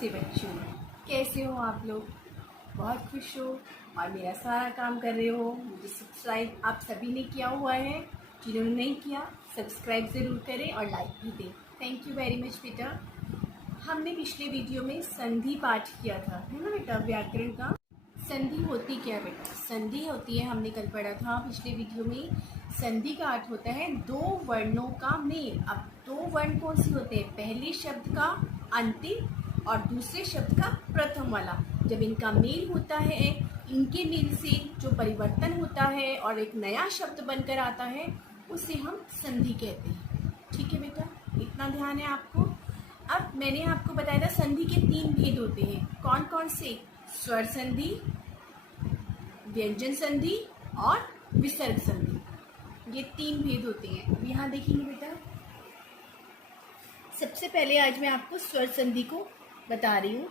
नमस्ते बच्चों, कैसे हो आप लोग। बहुत खुश हो और मेरा सारा काम कर रहे हो। मुझे सब्सक्राइब आप सभी ने किया हुआ है। जिन्होंने नहीं किया सब्सक्राइब ज़रूर करें और लाइक भी दें। थैंक यू वेरी मच बेटा। हमने पिछले वीडियो में संधि पाठ किया था, है ना बेटा, व्याकरण का। संधि होती क्या है बेटा? संधि होती है, हमने कल पढ़ा था पिछले वीडियो में, संधि का अर्थ होता है दो वर्णों का मेल। अब दो वर्ण कौन से होते हैं? पहले शब्द का अंतिम और दूसरे शब्द का प्रथम वाला। जब इनका मेल होता है, इनके मेल से जो परिवर्तन होता है और एक नया शब्द बनकर आता है, उसे हम संधि कहते हैं। ठीक है बेटा, इतना ध्यान है आपको। अब मैंने आपको बताया था संधि के 3 भेद होते हैं। कौन कौन से? स्वर संधि, व्यंजन संधि और विसर्ग संधि। ये 3 भेद होते हैं। अब यहाँ देखेंगे बेटा, सबसे पहले आज मैं आपको स्वर संधि को बता रही हूँ।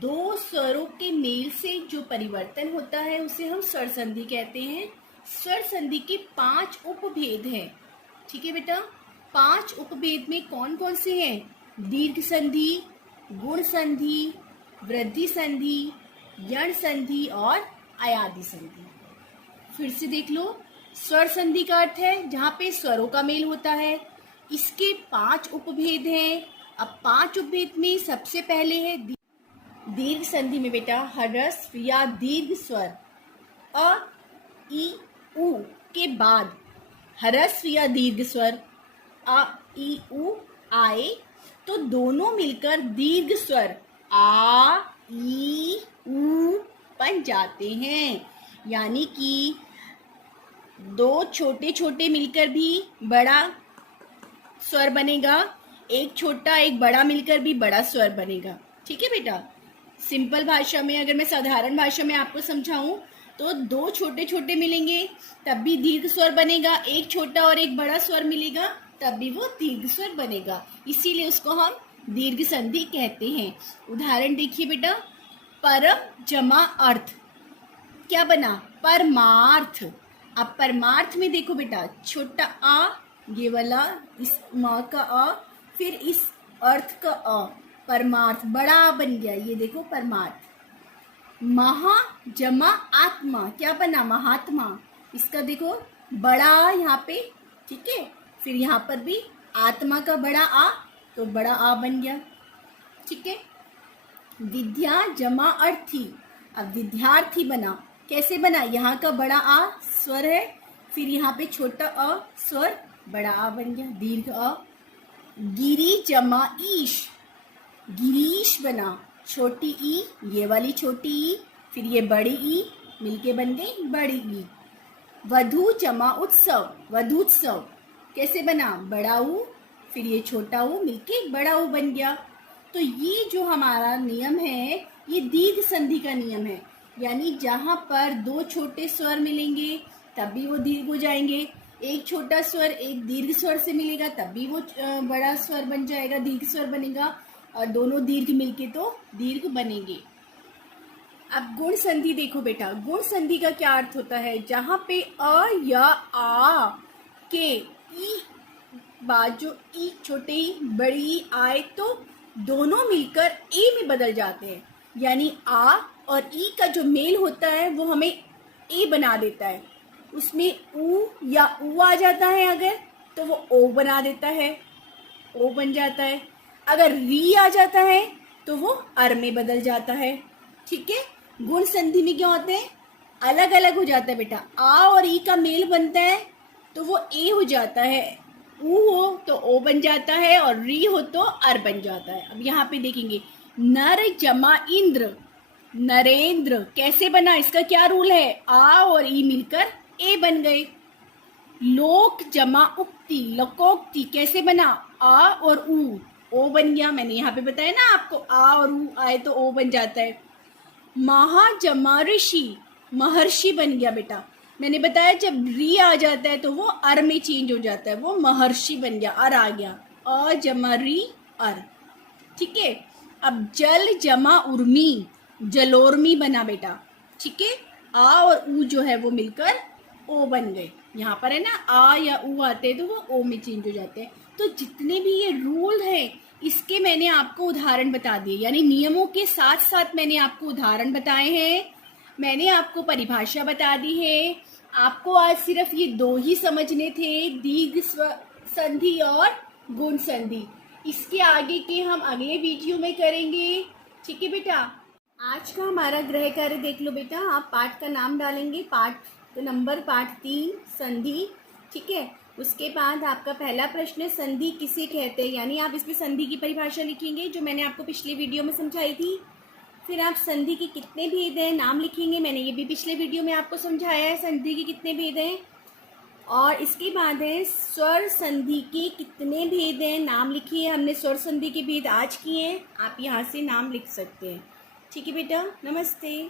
दो स्वरों के मेल से जो परिवर्तन होता है उसे हम स्वर संधि कहते हैं। स्वर संधि के 5 उपभेद हैं। ठीक है बेटा, 5 उपभेद में कौन कौन से हैं? दीर्घ संधि, गुण संधि, वृद्धि संधि, यण संधि और अयादि संधि। फिर से देख लो, स्वर संधि का अर्थ है जहाँ पे स्वरों का मेल होता है। इसके 5 उपभेद हैं। अब 5 उपभेद में सबसे पहले है दीर्घ संधि में बेटा ह्रस्व या दीर्घ स्वर अ, ई, उ के बाद ह्रस्व या दीर्घ स्वर अ, ई, उ आए तो दोनों मिलकर दीर्घ स्वर आ, ई, उ बन जाते हैं। यानी कि दो छोटे छोटे मिलकर भी बड़ा स्वर बनेगा, एक छोटा एक बड़ा मिलकर भी बड़ा स्वर बनेगा। ठीक है बेटा, सिंपल भाषा में, अगर मैं साधारण भाषा में आपको समझाऊं तो दो छोटे छोटे मिलेंगे तब भी दीर्घ स्वर बनेगा, एक छोटा और एक बड़ा स्वर मिलेगा तब भी वो दीर्घ स्वर बनेगा। इसीलिए उसको हम दीर्घ संधि कहते हैं। उदाहरण देखिए बेटा, परम जमा अर्थ क्या बना? परमार्थ। अब परमार्थ में देखो बेटा, छोटा आ, ये वाला इस माँ का आ, फिर इस अर्थ का आ, परमार्थ बड़ा आ बन गया। ये देखो परमार्थ। महा जमा आत्मा क्या बना? महात्मा। इसका देखो बड़ा आ यहाँ पे, ठीक है, फिर यहाँ पर भी आत्मा का बड़ा आ तो बड़ा आ बन गया। ठीक है। विद्या जमा अर्थी, अब विद्यार्थी बना। कैसे बना? यहाँ का बड़ा आ स्वर है, फिर यहाँ पे छोटा अ स्वर, बड़ा आ बन गया, दीर्घ अ। गिरी जमा ईश, गिरीश बना। छोटी ई, ये वाली छोटी ई, फिर ये बड़ी ई मिलके बन गई बड़ी ई। वधु जमा उत्सव, वधुत्सव कैसे बना? बड़ा ऊ, फिर ये छोटा ऊ मिलके बड़ा ऊ बन गया। तो ये जो हमारा नियम है, ये दीर्घ संधि का नियम है। यानी जहाँ पर दो छोटे स्वर मिलेंगे तब भी वो दीर्घ हो जाएंगे, एक छोटा स्वर एक दीर्घ स्वर से मिलेगा तब भी वो बड़ा स्वर बन जाएगा, दीर्घ स्वर बनेगा, और दोनों दीर्घ मिलके तो दीर्घ बनेंगे। अब गुण संधि देखो बेटा, गुण संधि का क्या अर्थ होता है? जहाँ पे अ या आ के ई बाद जो ई छोटे ई बड़ी ई आए तो दोनों मिलकर ए में बदल जाते हैं। यानी आ और ई का जो मेल होता है वो हमें ए बना देता है। उसमें ऊ या ऊ आ जाता है अगर, तो वो ओ बना देता है, ओ बन जाता है। अगर री आ जाता है तो वो अर में बदल जाता है। ठीक है। गुण संधि में क्या होते हैं? अलग अलग हो जाता है बेटा। आ और ई का मेल बनता है तो वो ए हो जाता है, ऊ हो तो ओ बन जाता है, और री हो तो अर बन जाता है। अब यहाँ पे देखेंगे, नर जमा इंद्र, नरेंद्र कैसे बना? इसका क्या रूल है? आ और ई मिलकर ए बन गए। लोक जमा उक्ति, लोकोक्ति कैसे बना? आ और ऊ, ओ बन गया। मैंने यहाँ पे बताया ना आपको, आ और ऊ आए तो ओ बन जाता है। महा जमा ऋषि, महर्षि बन गया बेटा। मैंने बताया जब री आ जाता है तो वो अर में चेंज हो जाता है, वो महर्षि बन गया, अर आ गया। अ जमा री अर। ठीक है। अब जल जमा उर्मी, जलोर्मी बना बेटा। ठीक है। आ और ऊ जो है वो मिलकर ओ बन गए। यहाँ पर है ना, आ या ऊ आते हैं तो वो ओ में चेंज हो जाते हैं। तो जितने भी ये रूल हैं इसके मैंने आपको उदाहरण बता दिए, यानी नियमों के साथ साथ मैंने आपको उदाहरण बताए हैं, मैंने आपको परिभाषा बता दी है। आपको आज सिर्फ ये दो ही समझने थे, दीर्घ संधि और गुण संधि। इसके आगे के हम अगले वीडियो में करेंगे। ठीक है बेटा, आज का हमारा गृह कार्य देख लो बेटा। आप पाठ का नाम डालेंगे, पाठ नंबर पाठ 3 संधि। ठीक है, उसके बाद आपका पहला प्रश्न है संधि किसे कहते हैं, यानी आप इसमें संधि की परिभाषा लिखेंगे जो मैंने आपको पिछले वीडियो में समझाई थी। फिर आप संधि के कितने भेद हैं नाम लिखेंगे, मैंने ये भी पिछले वीडियो में आपको समझाया है संधि के कितने भेद हैं। और इसके बाद है स्वर संधि के कितने भेद हैं नाम लिखिए। हमने स्वर संधि के भेद आज किए हैं, आप यहाँ से नाम लिख सकते हैं। ठीक है बेटा, नमस्ते।